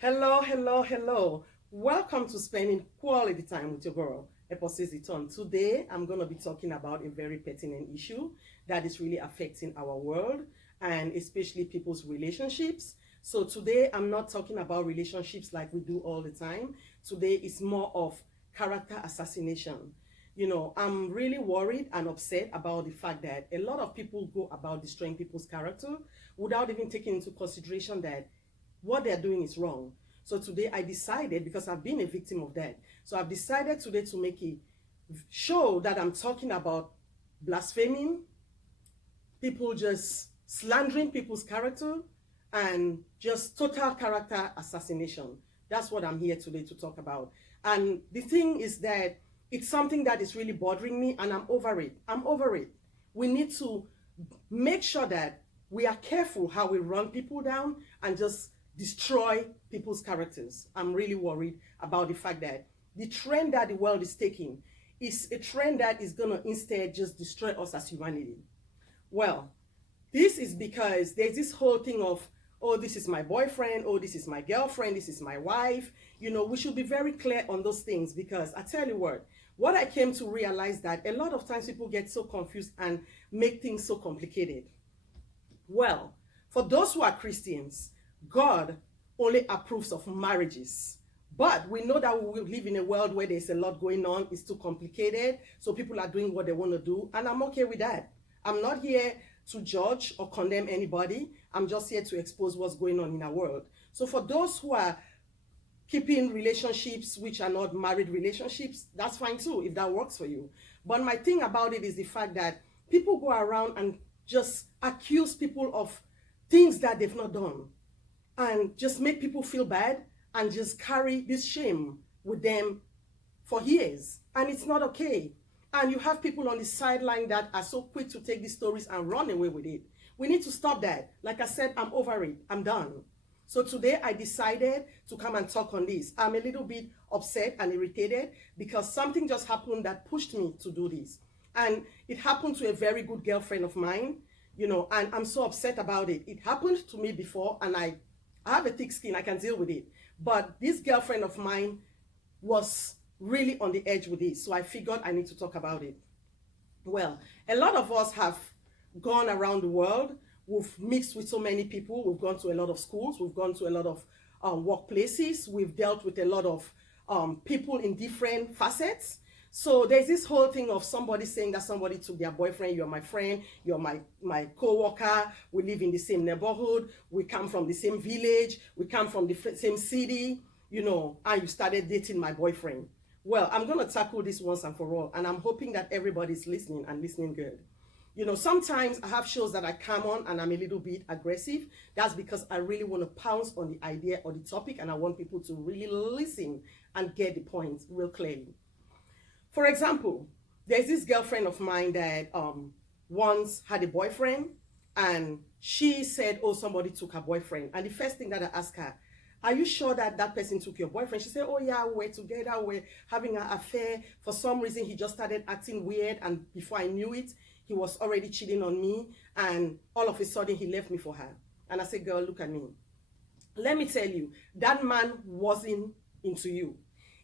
Hello, hello, hello. Welcome to spending quality time with your girl, Eposi Ziton. Today, I'm going to be talking about a very pertinent issue that is really affecting our world and especially people's relationships. So today, I'm not talking about relationships like we do all the time. Today is more of character assassination. I'm really worried and upset about the fact that a lot of people go about destroying people's character without even taking into consideration that what they're doing is wrong. So today I decided, because I've been a victim of that, so I've decided today to make a show that I'm talking about blaspheming, people just slandering people's character, and just total character assassination. That's what I'm here today to talk about. And the thing is that it's something that is really bothering me, and I'm over it. I'm over it. We need to make sure that we are careful how we run people down and just destroy people's characters. I'm really worried about the fact that the trend that the world is taking is a trend that is going to instead just destroy us as humanity. Well, this is because there's this whole thing of, oh, this is my boyfriend, oh, this is my girlfriend, this is my wife. We should be very clear on those things, because I tell you what I came to realize that a lot of times people get so confused and make things so complicated. Well, for those who are Christians, God only approves of marriages. But we know that we live in a world where there's a lot going on. It's too complicated. So people are doing what they want to do. And I'm okay with that. I'm not here to judge or condemn anybody. I'm just here to expose what's going on in our world. So for those who are keeping relationships which are not married relationships, that's fine too, if that works for you. But my thing about it is the fact that people go around and just accuse people of things that they've not done, and just make people feel bad and just carry this shame with them for years. And it's not okay. And you have people on the sideline that are so quick to take these stories and run away with it. We need to stop that. Like I said, I'm over it. I'm done. So today I decided to come and talk on this. I'm a little bit upset and irritated because something just happened that pushed me to do this. And it happened to a very good girlfriend of mine, and I'm so upset about it. It happened to me before, and I have a thick skin, I can deal with it. But this girlfriend of mine was really on the edge with it. So I figured I need to talk about it. Well, a lot of us have gone around the world. We've mixed with so many people. We've gone to a lot of schools. We've gone to a lot of workplaces. We've dealt with a lot of people in different facets. So there's this whole thing of somebody saying that somebody took their boyfriend. You're my friend, you're my co-worker, we live in the same neighborhood, we come from the same village, we come from the same city, and you started dating my boyfriend. Well, I'm going to tackle this once and for all, and I'm hoping that everybody's listening and listening good. Sometimes I have shows that I come on and I'm a little bit aggressive. That's because I really want to pounce on the idea or the topic, and I want people to really listen and get the point real clearly. For example, there's this girlfriend of mine that once had a boyfriend, and she said, oh, somebody took her boyfriend. And the first thing that I asked her, are you sure that that person took your boyfriend? She said, oh yeah, we're together, we're having an affair. For some reason, he just started acting weird, and before I knew it, he was already cheating on me, and all of a sudden, he left me for her. And I said, girl, look at me. Let me tell you, that man wasn't into you.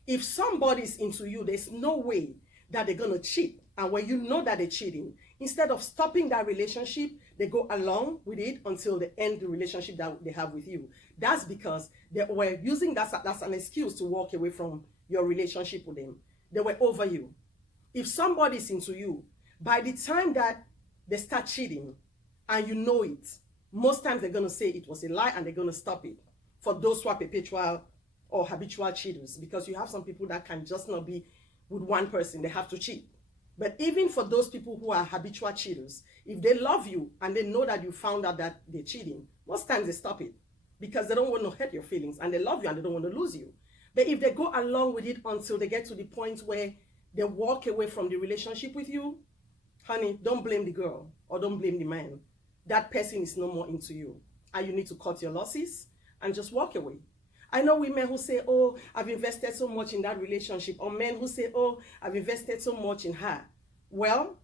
If somebody's into you, there's no way that they're going to cheat. And when you know that they're cheating, instead of stopping that relationship, they go along with it until they end the relationship that they have with you. That's because they were using that's an excuse to walk away from your relationship with them. They were over you. If somebody's into you, by the time that they start cheating and you know it, most times they're going to say it was a lie, and they're going to stop it. For those who are perpetual or habitual cheaters, because you have some people that can just not be with one person, they have to cheat. But even for those people who are habitual cheaters, if they love you and they know that you found out that they're cheating, most times they stop it because they don't want to hurt your feelings, and they love you and they don't want to lose you. But if they go along with it until they get to the point where they walk away from the relationship with you, honey, don't blame the girl or don't blame the man. That person is no more into you, and you need to cut your losses and just walk away. I know women who say, oh, I've invested so much in that relationship, or men who say, oh, I've invested so much in her. Well,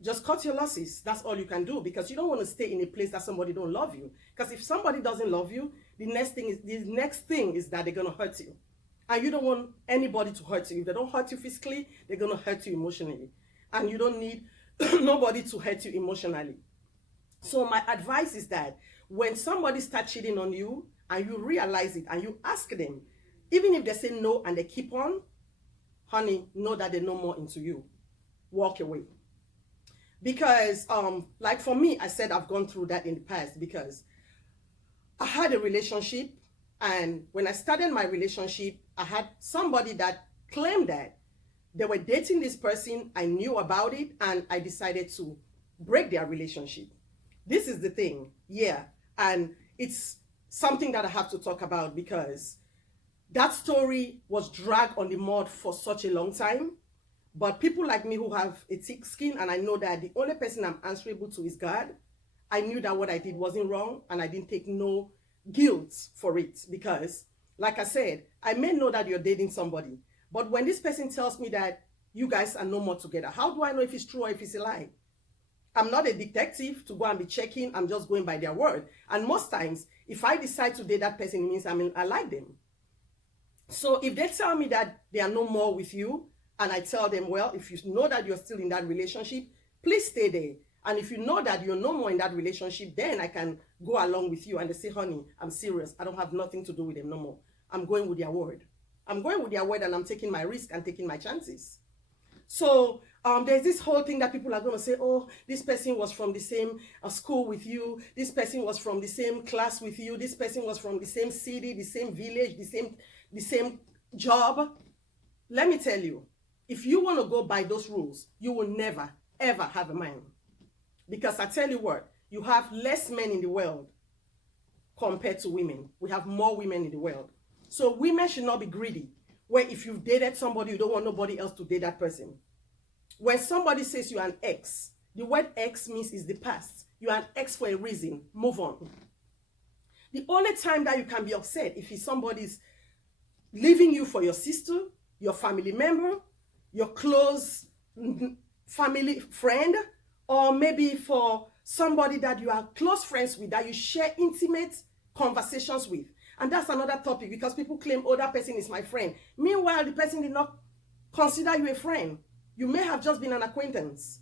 just cut your losses. That's all you can do, because you don't want to stay in a place that somebody don't love you. Because if somebody doesn't love you, the next thing is that they're gonna hurt you. And you don't want anybody to hurt you. If they don't hurt you physically, they're gonna hurt you emotionally. And you don't need nobody to hurt you emotionally. So my advice is that when somebody starts cheating on you and you realize it and you ask them, even if they say no and they keep on, honey, know that they're no more into you. Walk away. Because like for me, I said I've gone through that in the past, because I had a relationship, and when I started my relationship, I had somebody that claimed that they were dating this person. I knew about it, and I decided to break their relationship. This is the thing, yeah, and it's something that I have to talk about, because that story was dragged on the mud for such a long time. But people like me who have a thick skin, and I know that the only person I'm answerable to is God, I knew that what I did wasn't wrong, and I didn't take no guilt for it. Because, like I said, I may know that you're dating somebody, but when this person tells me that you guys are no more together, how do I know if it's true or if it's a lie? I'm not a detective to go and be checking. I'm just going by their word. And most times, if I decide to date that person, it means I like them. So if they tell me that they are no more with you, and I tell them, well, if you know that you're still in that relationship, please stay there. And if you know that you're no more in that relationship, then I can go along with you. And they say, honey, I'm serious. I don't have nothing to do with them no more. I'm going with their word. I'm going with their word, and I'm taking my risk and taking my chances. So there's this whole thing that people are going to say, oh, this person was from the same school with you. This person was from the same class with you. This person was from the same city, the same village, the same job. Let me tell you, if you want to go by those rules, you will never, ever have a man. Because I tell you what, you have less men in the world compared to women. We have more women in the world. So women should not be greedy, where if you've dated somebody, you don't want nobody else to date that person. When somebody says you're an ex, the word ex means is the past. You're an ex for a reason. Move on. The only time that you can be upset if somebody's leaving you for your sister, your family member, your close family friend, or maybe for somebody that you are close friends with, that you share intimate conversations with. And that's another topic, because people claim, oh, that person is my friend. Meanwhile, the person did not consider you a friend. You may have just been an acquaintance.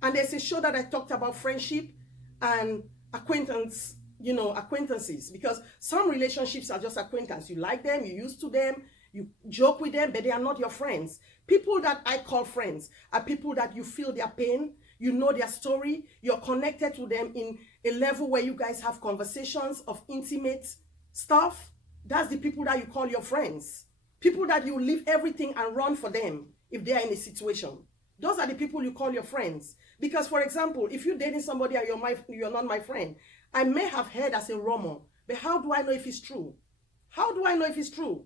And there's a show that I talked about friendship and acquaintances, because some relationships are just acquaintance. You like them, you used to them, you joke with them, but they are not your friends. People that I call friends are people that you feel their pain, you know their story, you're connected to them in a level where you guys have conversations of intimate stuff. That's the people that you call your friends. People that you leave everything and run for them if they are in a situation. Those are the people you call your friends. Because, for example, if you're dating somebody and you're not my friend, I may have heard as a rumor, but how do I know if it's true? How do I know if it's true?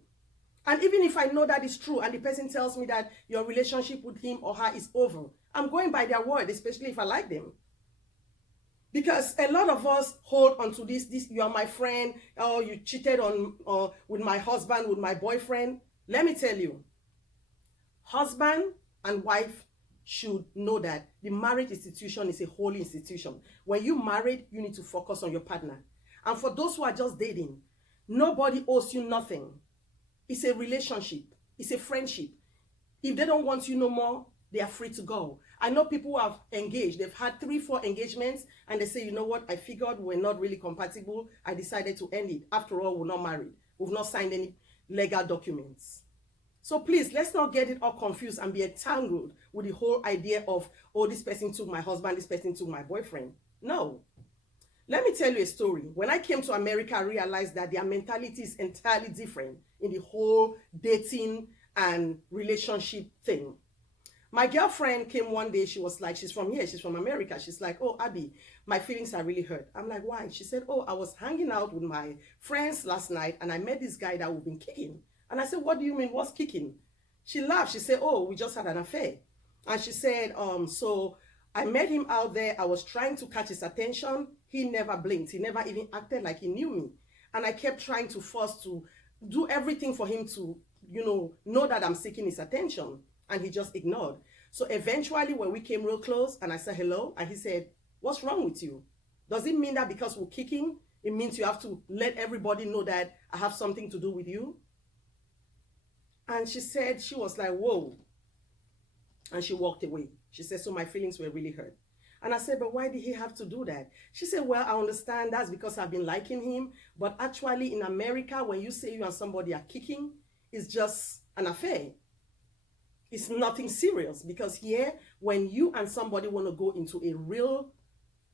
And even if I know that it's true and the person tells me that your relationship with him or her is over, I'm going by their word, especially if I like them. Because a lot of us hold on to this you are my friend, oh, you cheated on with my husband, with my boyfriend. Let me tell you, husband and wife should know that the marriage institution is a holy institution. When you married, you need to focus on your partner. And for those who are just dating, nobody owes you nothing. It's a relationship. It's a friendship. If they don't want you no more, they are free to go. I know people who have engaged. They've had 3-4 engagements, and they say, you know what? I figured we're not really compatible. I decided to end it. After all, we're not married. We've not signed any legal documents. So please, let's not get it all confused and be entangled with the whole idea of, oh, this person took my husband, this person took my boyfriend. No. Let me tell you a story. When I came to America, I realized that their mentality is entirely different in the whole dating and relationship thing. My girlfriend came one day. She was like, she's from here, she's from America. She's like, oh, Abby, my feelings are really hurt. I'm like, why? She said, oh, I was hanging out with my friends last night and I met this guy that we've been kicking. And I said, what do you mean, what's kicking? She laughed. She said, oh, we just had an affair. And she said, so I met him out there. I was trying to catch his attention. He never blinked. He never even acted like he knew me. And I kept trying to force to do everything for him to, know that I'm seeking his attention. And he just ignored. So eventually when we came real close and I said hello, and he said, what's wrong with you? Does it mean that because we're kicking, it means you have to let everybody know that I have something to do with you. And she said, she was like, whoa. And she walked away. She said, so my feelings were really hurt. And I said, but why did he have to do that? She said, well, I understand that's because I've been liking him. But actually in America, when you say you and somebody are kicking, it's just an affair. It's nothing serious, because here, when you and somebody want to go into a real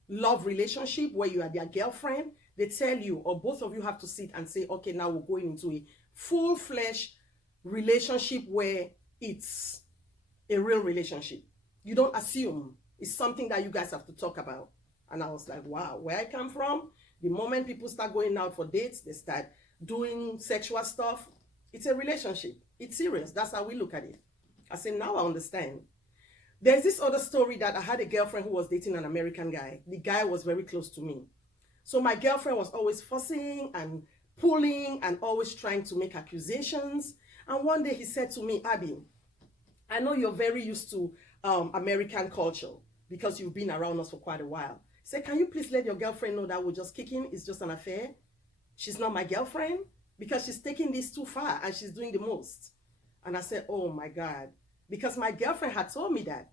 love relationship where you are their girlfriend, they tell you, or both of you have to sit and say, okay, now we're going into a full-fledged relationship where it's a real relationship. You don't assume. It's something that you guys have to talk about. And I was like, wow, where I come from, the moment people start going out for dates, they start doing sexual stuff, it's a relationship. It's serious. That's how we look at it. I said, now I understand. There's this other story that I had a girlfriend who was dating an American guy. The guy was very close to me. So my girlfriend was always fussing and pulling and always trying to make accusations. And one day he said to me, Abby, I know you're very used to American culture because you've been around us for quite a while. He said, can you please let your girlfriend know that we're just kicking? It's just an affair. She's not my girlfriend because she's taking this too far and she's doing the most. And I said, oh my God. Because my girlfriend had told me that.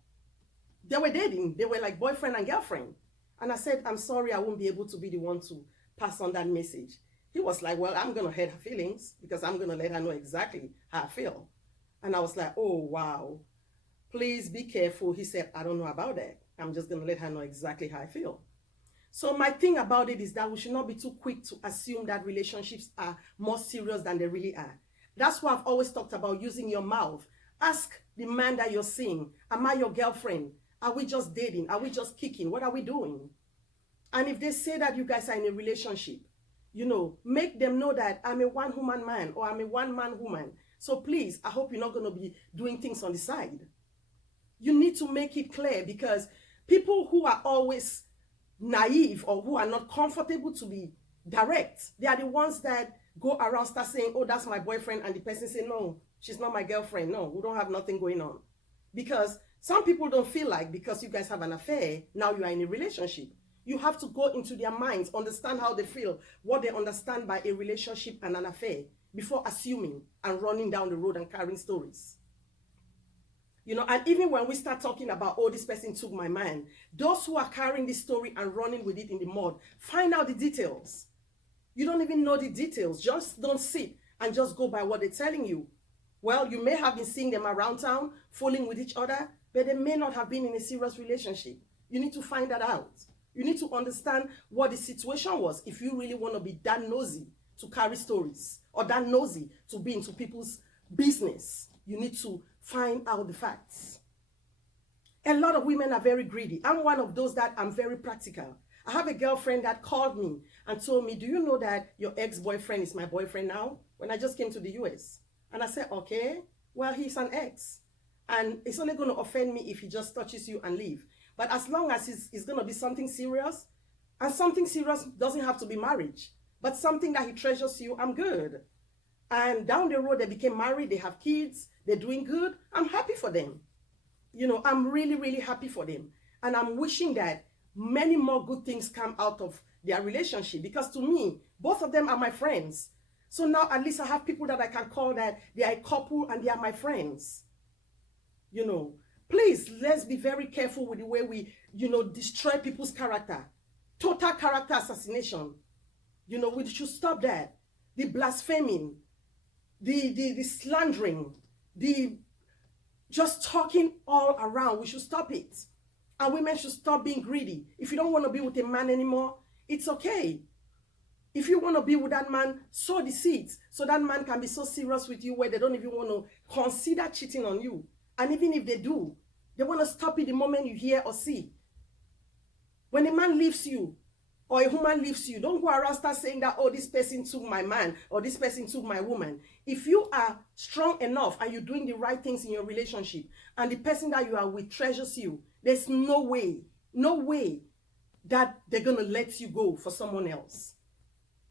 They were dating. They were like boyfriend and girlfriend. And I said, I'm sorry, I won't be able to be the one to pass on that message. He was like, well, I'm going to hurt her feelings because I'm going to let her know exactly how I feel. And I was like, oh, wow. Please be careful. He said, I don't know about that. I'm just going to let her know exactly how I feel. So my thing about it is that we should not be too quick to assume that relationships are more serious than they really are. That's why I've always talked about using your mouth. Ask the man that you're seeing, am I your girlfriend? Are we just dating? Are we just kicking? What are we doing? And if they say that you guys are in a relationship, you know, make them know that I'm a one-woman man or I'm a one-man woman. So please, I hope you're not going to be doing things on the side. You need to make it clear, because people who are always naive or who are not comfortable to be direct, they are the ones that go around start saying, oh, that's my boyfriend, and the person say, no, she's not my girlfriend. No, we don't have nothing going on. Because some people don't feel like because you guys have an affair, now you are in a relationship. You have to go into their minds, understand how they feel, what they understand by a relationship and an affair, before assuming and running down the road and carrying stories. You know, and even when we start talking about, oh, this person took my man, those who are carrying this story and running with it in the mud, find out the details. You don't even know the details. Just don't sit and just go by what they're telling you. Well, you may have been seeing them around town, fooling with each other, but they may not have been in a serious relationship. You need to find that out. You need to understand what the situation was if you really want to be that nosy to carry stories or that nosy to be into people's business. You need to find out the facts. A lot of women are very greedy. I'm one of those that I'm very practical. I have a girlfriend that called me and told me, do you know that your ex-boyfriend is my boyfriend now? When I just came to the US. And I said, okay, well, he's an ex. And it's only going to offend me if he just touches you and leave. But as long as it's going to be something serious, and something serious doesn't have to be marriage, but something that he treasures you, I'm good. And down the road, they became married, they have kids, they're doing good. I'm happy for them. You know, I'm really, really happy for them. And I'm wishing that many more good things come out of their relationship, because to me, both of them are my friends. So now at least I have people that I can call that they are a couple and they are my friends. You know, please, let's be very careful with the way we, you know, destroy people's character. Total character assassination. You know, we should stop that. The blaspheming, the slandering, the just talking all around. We should stop it. And women should stop being greedy. If you don't want to be with a man anymore, it's okay. If you want to be with that man, sow the seeds so that man can be so serious with you where they don't even want to consider cheating on you. And even if they do, they want to stop it the moment you hear or see. When a man leaves you or a woman leaves you, don't go around start saying that, oh, this person took my man or this person took my woman. If you are strong enough and you're doing the right things in your relationship and the person that you are with treasures you, there's no way that they're going to let you go for someone else.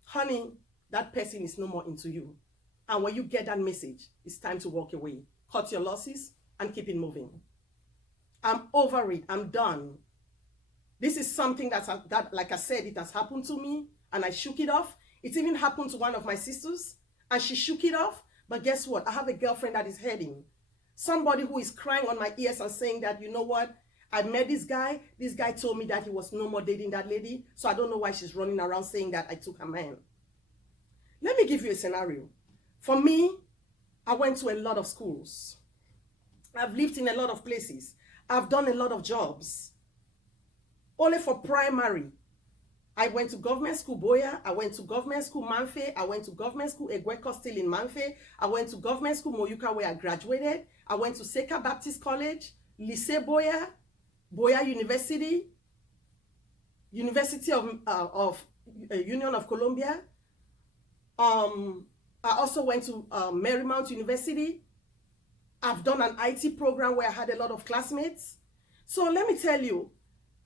Honey, that person is no more into you. And when you get that message, it's time to walk away. Cut your losses and keep it moving. I'm over it. I'm done. This is something that, like I said, it has happened to me. and I shook it off. It even happened to one of my sisters, and she shook it off. But guess what? I have a girlfriend that is hurting. Somebody who is crying on my ears and saying that, you know what? I met this guy. This guy told me that he was no more dating that lady. So I don't know why she's running around saying that I took her man. Let me give you a scenario. For me, I went to a lot of schools. I've lived in a lot of places. I've done a lot of jobs. Only for primary, I went to government school Boya. I went to government school Manfe. I went to government school Egweko still in Manfe. I went to government school Moyuka where I graduated. I went to Seka Baptist College, Lycée Boya, Boya University, University of Union of Colombia. I also went to Marymount University. I've done an IT program where I had a lot of classmates. So let me tell you,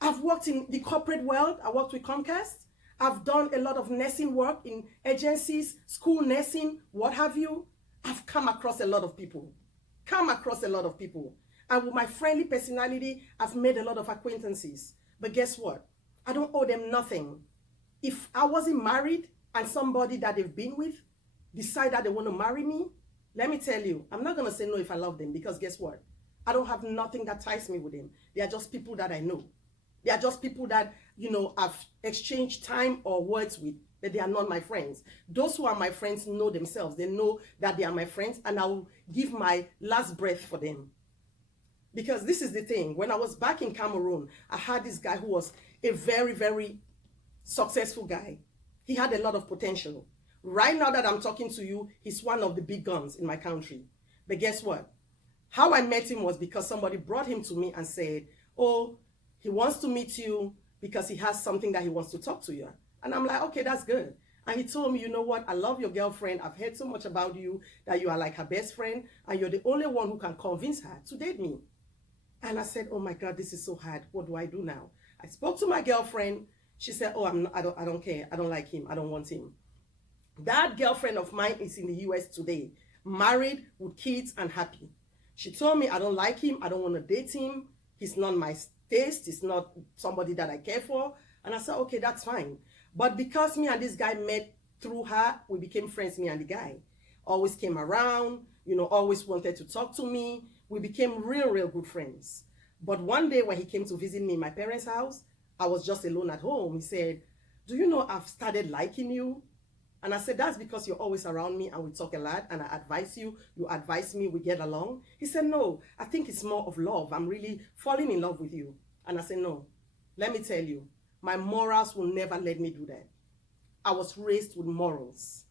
I've worked in the corporate world. I worked with Comcast. I've done a lot of nursing work in agencies, school nursing, what have you. I've come across a lot of people. And with my friendly personality, I've made a lot of acquaintances. But guess what? I don't owe them nothing. If I wasn't married and somebody that they've been with decide that they want to marry me, let me tell you, I'm not going to say no if I love them, because guess what? I don't have nothing that ties me with them. They are just people that I know. They are just people that, you know, I've exchanged time or words with, but they are not my friends. Those who are my friends know themselves. They know that they are my friends, and I will give my last breath for them. Because this is the thing. When I was back in Cameroon, I had this guy who was a very, very successful guy. He had a lot of potential. Right now that I'm talking to you, he's one of the big guns in my country. But guess what? How I met him was because somebody brought him to me and said, oh, he wants to meet you because he has something that he wants to talk to you. And I'm like, okay, that's good. And he told me, you know what? I love your girlfriend. I've heard so much about you that you are like her best friend, and you're the only one who can convince her to date me. And I said, oh my God, this is so hard. What do I do now? I spoke to my girlfriend. She said, oh, I don't care. I don't like him. I don't want him. That girlfriend of mine is in the US today, married with kids and happy. She told me, I don't like him. I don't want to date him. He's not my taste. He's not somebody that I care for. And I said, okay, that's fine. But because me and this guy met through her, we became friends, me and the guy. Always came around, you know, always wanted to talk to me. We became real good friends. But one day when he came to visit me in my parents' house, I was just alone at home. He said, do you know I've started liking you? And I said, that's because you're always around me and we talk a lot and I advise you, you advise me, we get along. He said, no, I think it's more of love. I'm really falling in love with you. And I said, no, let me tell you, my morals will never let me do that. I was raised with morals.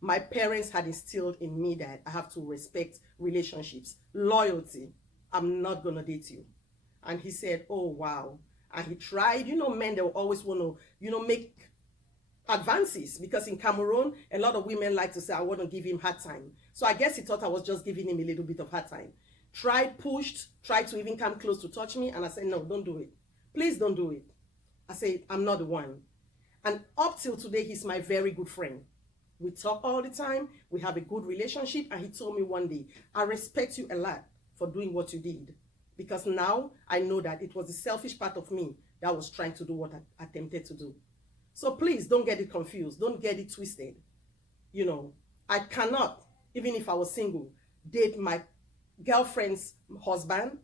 My parents had instilled in me that I have to respect relationships, loyalty. I'm not going to date you. And he said, oh, wow. And he tried, you know, men, they will always want to, you know, make advances, because in Cameroon, a lot of women like to say, I want to give him hard time. So I guess he thought I was just giving him a little bit of hard time. Tried, pushed, tried to even come close to touch me. And I said, no, don't do it. Please don't do it. I said, I'm not the one. And up till today, he's my very good friend. We talk all the time. We have a good relationship. And he told me one day, I respect you a lot for doing what you did. Because now I know that it was the selfish part of me that was trying to do what I attempted to do. So please don't get it confused. Don't get it twisted. You know, I cannot, even if I was single, date my girlfriend's husband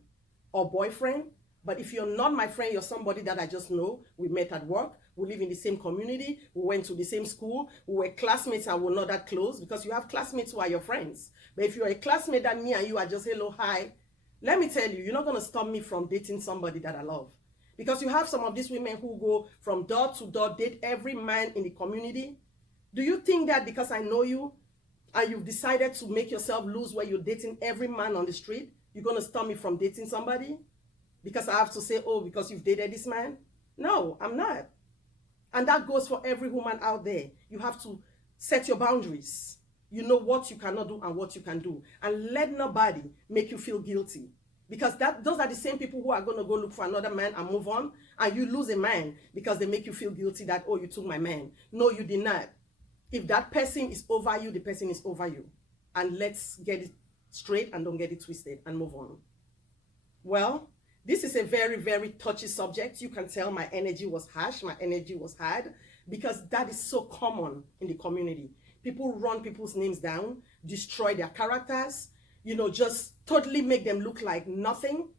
or boyfriend. But if you're not my friend, you're somebody that I just know. We met at work. We live in the same community. We went to the same school. We were classmates and we're not that close, because you have classmates who are your friends. But if you're a classmate that me and you are just hello, hi, let me tell you, you're not going to stop me from dating somebody that I love. Because you have some of these women who go from door to door, date every man in the community. Do you think that because I know you and you've decided to make yourself lose where you're dating every man on the street, you're going to stop me from dating somebody? Because I have to say, oh, because you've dated this man? No, I'm not. And that goes for every woman out there. You have to set your boundaries. You know what you cannot do and what you can do. And let nobody make you feel guilty. Because those are the same people who are going to go look for another man and move on. And you lose a man because they make you feel guilty that, oh, you took my man. No, you did not. If that person is over you, the person is over you. And let's get it straight and don't get it twisted and move on. Well, this is a very touchy subject. You can tell my energy was harsh. My energy was hard. because that is so common in the community. People run people's names down, destroy their characters, just totally make them look like nothing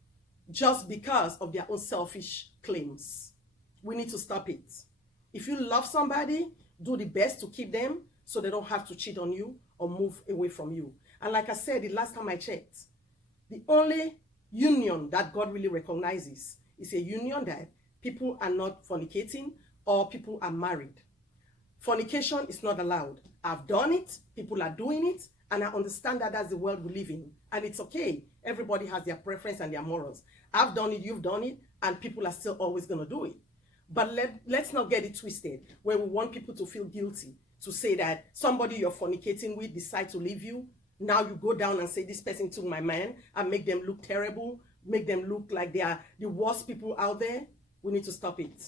just because of their own selfish claims. We need to stop it. If you love somebody, do the best to keep them so they don't have to cheat on you or move away from you. And like I said, the last time I checked, the only union that God really recognizes is a union that people are not fornicating or people are married. Fornication is not allowed. I've done it, people are doing it, and I understand that that's the world we live in. And it's okay. Everybody has their preference and their morals. I've done it, you've done it, and people are still always going to do it. But let's not get it twisted, where we want people to feel guilty, to say that somebody you're fornicating with decides to leave you. Now you go down and say, this person took my man, and make them look terrible, make them look like they are the worst people out there. We need to stop it.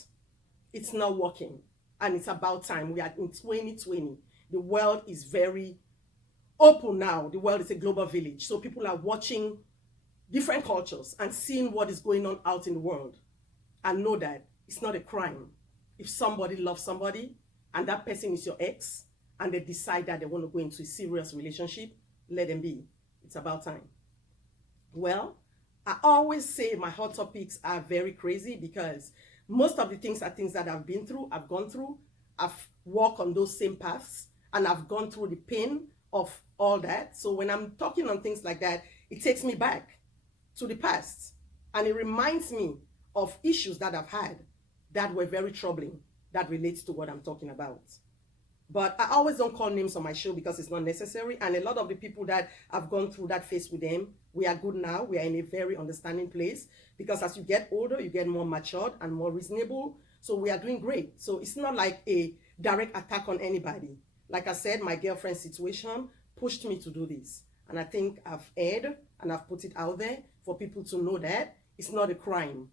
It's not working. And it's about time. We are in 2020. The world is very open now. The world is a global village. So people are watching different cultures and seeing what is going on out in the world, and know that it's not a crime. If somebody loves somebody and that person is your ex and they decide that they want to go into a serious relationship, let them be. It's about time. Well, I always say my hot topics are very crazy because most of the things are things that I've been through, I've gone through, I've walked on those same paths, and I've gone through the pain of all that. So when I'm talking on things like that, it takes me back to the past, and it reminds me of issues that I've had that were very troubling, that relates to what I'm talking about. But I always don't call names on my show because it's not necessary. And a lot of the people that I've gone through that phase with them, we are good now. We are in a very understanding place because as you get older, you get more matured and more reasonable. So we are doing great. So it's not like a direct attack on anybody. Like I said, my girlfriend's situation pushed me to do this. And I think I've aired and I've put it out there for people to know that it's not a crime.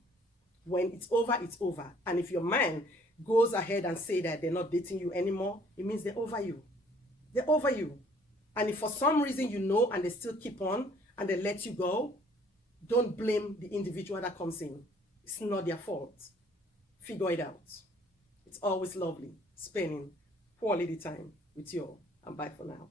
When it's over, it's over. And if your man goes ahead and say that they're not dating you anymore, it means they're over you. They're over you. And if for some reason you know and they still keep on and they let you go, don't blame the individual that comes in. It's not their fault. Figure it out. It's always lovely spending quality time with you all. And bye for now.